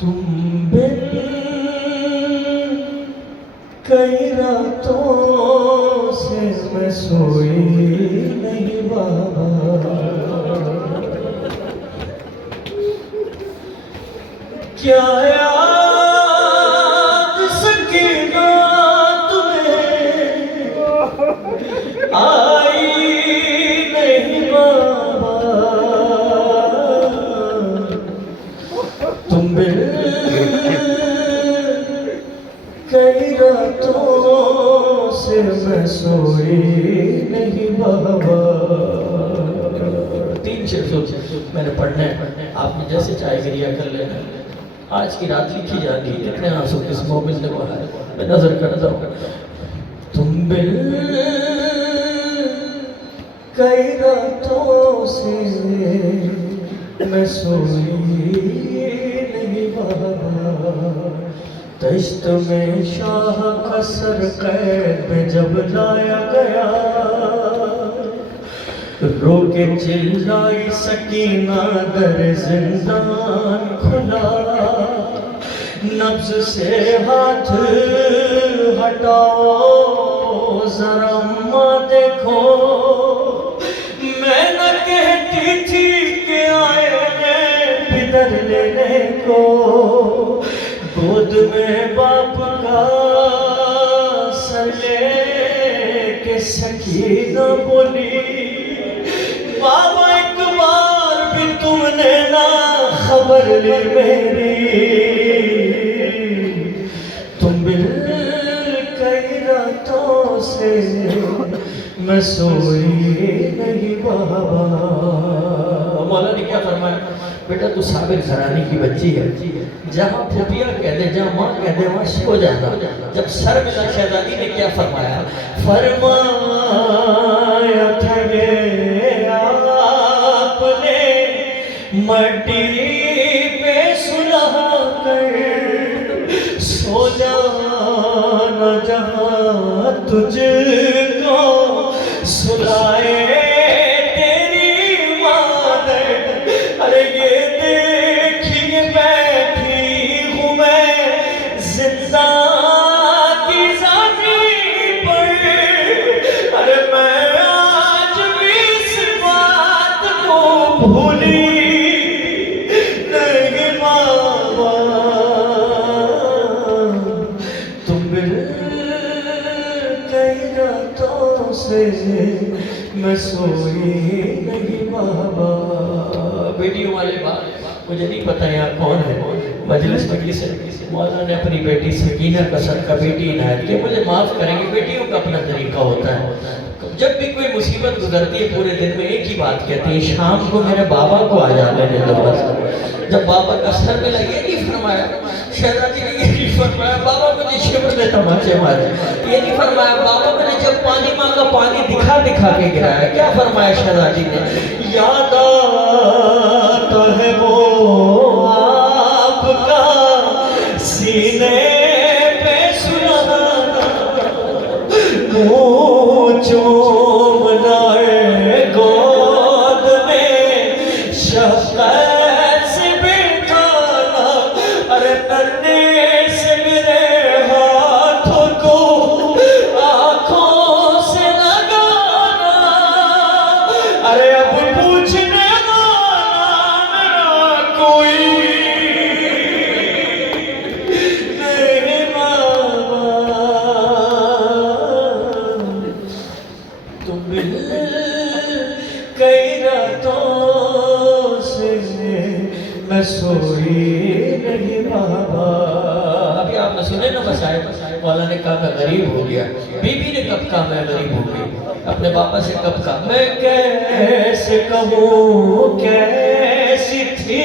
तुम बिन कई रातों से मैं सोई नहीं बाबा, क्या याद सकीना तुम्हें आई नहीं बाबा, तुम बिन कई रातों से मैं सोई नहीं बाबा। 3 शेर मैंने पढ़ने, आपने जैसे चाहे गिरिया कर लेना। आज की रात लिखी जाती है, कितने आंसू किस मोमिन ने बहा है, मैं नजर करता हूँ। तुम बिन कई रातों से मैं सोई नहीं बाबा, दश्त में शाह का सर कैद में जब लाया गया, रो के चिल्लाई सकीना दर जिंदान खुला, नब्ज से हाथ हटाओ जरा अम्मा देखो, मैं न कहती थी कि आए हैं बिदर लेने को, गोद में बाप का सर लेके सकीना बोली, बाबा एक बार भी तुमने ना खबर ली मेरी, तुम बिन कई रातों से मैं सोई नहीं बाबा। मौला ने क्या फरमाया, बेटा तू साबिर घराने की बच्ची है, जहाँ फूफिया कह दे जहाँ माँ कह दे वहाँ सो जाना। जब सर मिला शहजादी ने क्या फरमाया, फरमाया था ये आपने मट्टी पे सुला कर, सो जाना जहाँ तुझको सुलाए तेरी मादर। अरे ये देखिए बैठी हूँ मैं जिंदा की ज़मीन पर, अरे मैं आज भी इस बात को भूली नहीं बाबा, तुम बिन कई रातों से मैं सोई नहीं बाबा। बेटियों वाले बात मुझे नहीं पता यहाँ कौन है, मजलिस में किसे मौला ने अपनी बेटी सकीना का सदका बेटी इनायत किया, मुझे माफ़ करेंगे, बेटियों का अपना तरीका होता है। जब भी कोई मुसीबत गुजरती है पूरे दिन में एक ही बात कहती है, शाम को मेरे बाबा को आ जाने दो बस। जब बाबा का सर मिला, ये नहीं फरमाया शहजादी ने, ये नहीं फरमाया बाबा मुझे शिवर में तमाचे मारे, ये नहीं फरमाया बाबा मैंने जब पानी मांगा पानी दिखा दिखा के गिराया। क्या फरमाया शहजादी ने, याद आता है वो आपका सीने पे सुलाना, चूमना गोद में शफ़क़त से बिठाना, अरे तन्ने से मेरे हाथों को आँखों से लगाना, अरे अब पूछने वाला कोई नहीं बाबा, तुम बिन कई रातों से मैं सोई नहीं बाबा। अभी आपने सुने ना बसाए, मौला ने कहा मैं गरीब हो गया, बीबी ने कब कहा मैं गरीब हो गई, अपने पापा से कब कहा, मैं कैसे कहूँ कैसी थी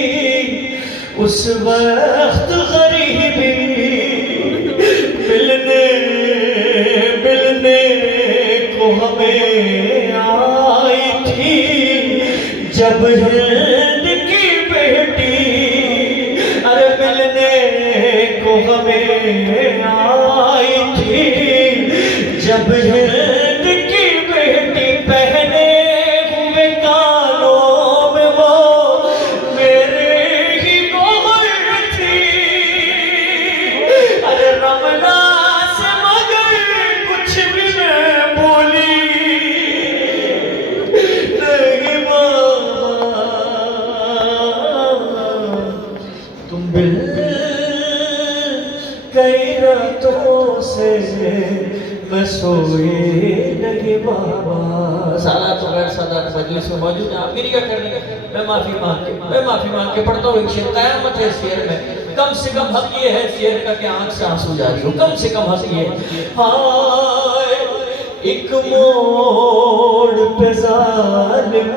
उस वक्त गरीबी, मिलने मिलने को हमें आई थी जब हिंद की बेटी, अरे मिलने को हमें आई थी जब हिंद की बेटी, पहने हुए कानों में वो मेरे ही मोहर थी, से मैं सोई नहीं बाबा। सारा तो गैर सादा मजलिस में मौजूद है, आप गिरी का करने का मैं माफी मांग के पढ़ता हूँ एक शेर। कयामत है शेर में, कम से कम हक ये है शेर का कि आंख से आंसू जारी हो, कम से कम हक ये है। हाय एक मोड़ पे जालिम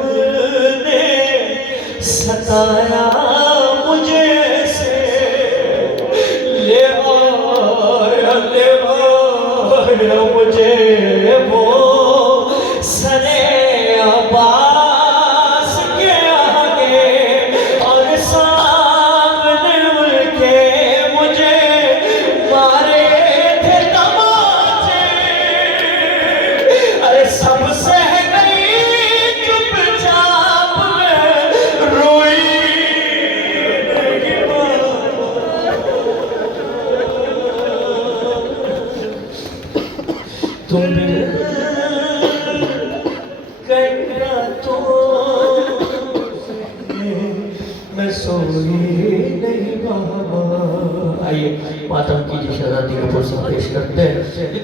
ने सताया मुझे से, ले आया मुझे वो सरे अब्बास के आगे, और सामने उनके मुझे मारे थे तमाचे। अरे सबसे गई चुपचाप में रोई नहीं बाबा। तुम कहना तो मैं सोई नहीं बाबा। आइए मातम की शहजादी कपूर से पेश करते हैं।